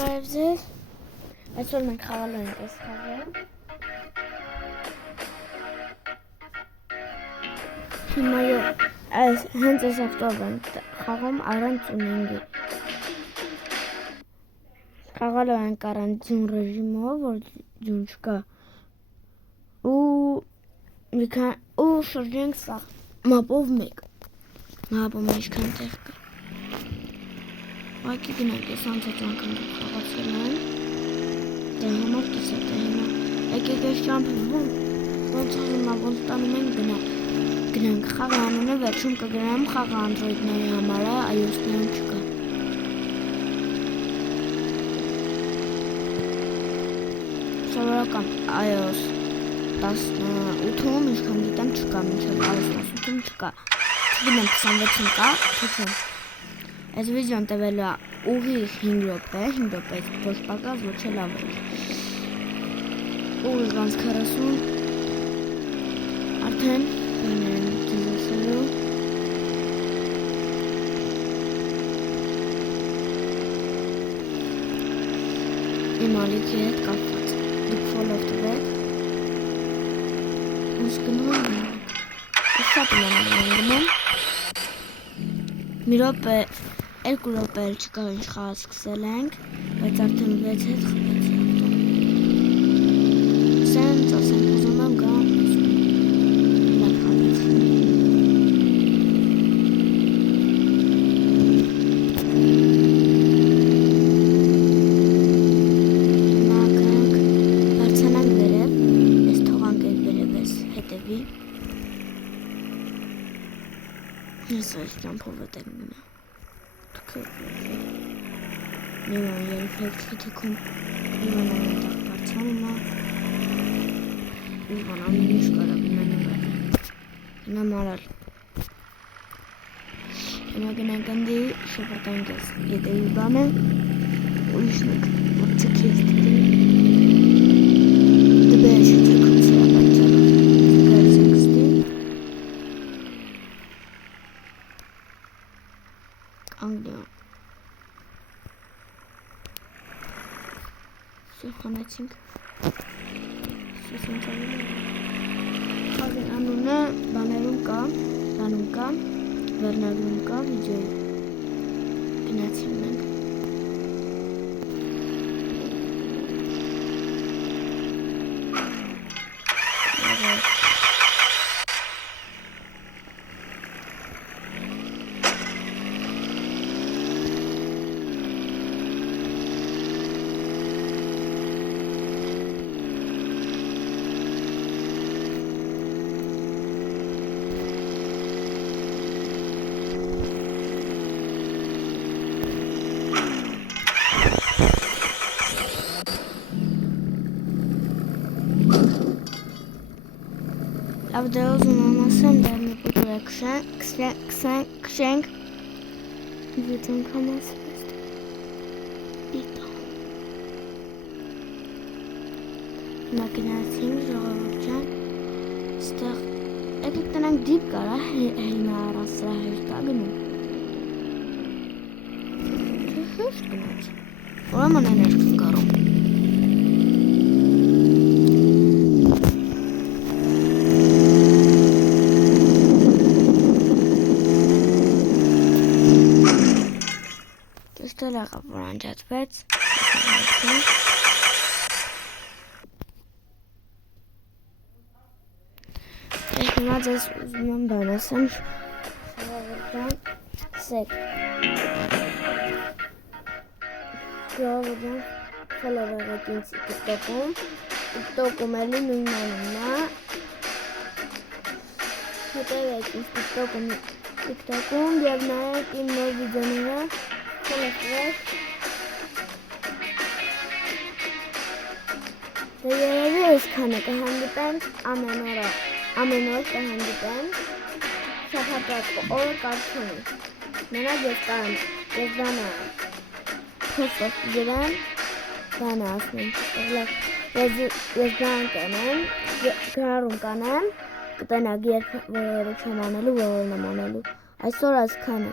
Բարև ձեզ, այսօր մենք խաղալու ենք այս խաղը։ Հիմա հենց այս ավտով ենք խաղում առանց ունենգի։ Խաղալու ենք առանձին ռեժիմով, որ ջուն չկա։ Ու շրջենք սաղ մապով մեկ։ Մապում ինչքան տեղ կա։ Ուղղակի գնանք, ես անցած անգամ խաղացել եմ։ Դե համար կիսա դե հիմա։ Եկեք այս ճամփում, ոնց հիմա ոնց տանում ենք գնանք խաղը անունը վերջում կգրեմ խաղը անդրոիդների համար է, iOS-ներում չկա։ Սովորական iOS 18-ում ինչքան գիտեմ չկա, մինչև iOS 18-ում չկա։ Չգիտեմ 26-ում կա, թե չէ։ Այս վիդեոն տևելու է ուղիղ 5 րոպե, ոչ պակաս, ոչ էլ ավելի։ Ուղիղ անց 40 արդեն բաներ եմ դիզասելու։ Իմ ալիքի հետ կապված։ Դուք ֆոլով տվեք։ Ոնց գնում ենք։ Շատ գնում։ Մի րոպե 2 րոպե էլ չկա ինչ խաղ սկսել ենք, բայց արդեն 6 հետ խփեցի ավտոն։ Սենց ասենք ուզում եմ գամ լավ խաղացի։ Մականք բարձանանք վերև, ես թողանք այդ վերև ես հետևի։ Ես այս ճամփով հետ եմ գնա։ Նիման երբեք չթքում Նիման այնտեղ բարձանում է Նիման ամեն ինչ կարա գնա մարալ հիմա գնանք ընդի շպրտանք ես ետևի բանը ուրիշն եք որ ծքի ես դբեր չթքում սրա բարձարով գարից ենք ստի Անգլիա Սուխանացինք Սուսանցավին Խաղին անունը բաներում կա վերնագրում կա վիդեոյի գնացին մենք Avda uzun olmasam da mi buraya kşenk Bütün kaması bir daha Makinasıyım zoğa vuracağım İşte Ekikten dip kara Heyna arasıra heysta günüm Hiç günüm Olamın enerjisi karım Ստելա կապորանջատվեց Ես հիմա ձեզ ուզում եմ բան ասեմ Շավավորջան սեք Շավավորջան ֆոլով եղեք ինձ TikTok-ում էլի նույն անունն է Հետևեք ինձ TikTok-ում և նայեք իմ նոր վիդեոները Դե երևի այսքանը կհանդիպենք ամեն օր կհանդիպենք շաբաթ օրը կարդում Մենակ ես բանը փոստով գրեմ բանը ասնեմ ես բան կանեմ գրառում կանեմ կտենակ երբ որը չեմ անելու որն եմ անելու այսօր այսքանը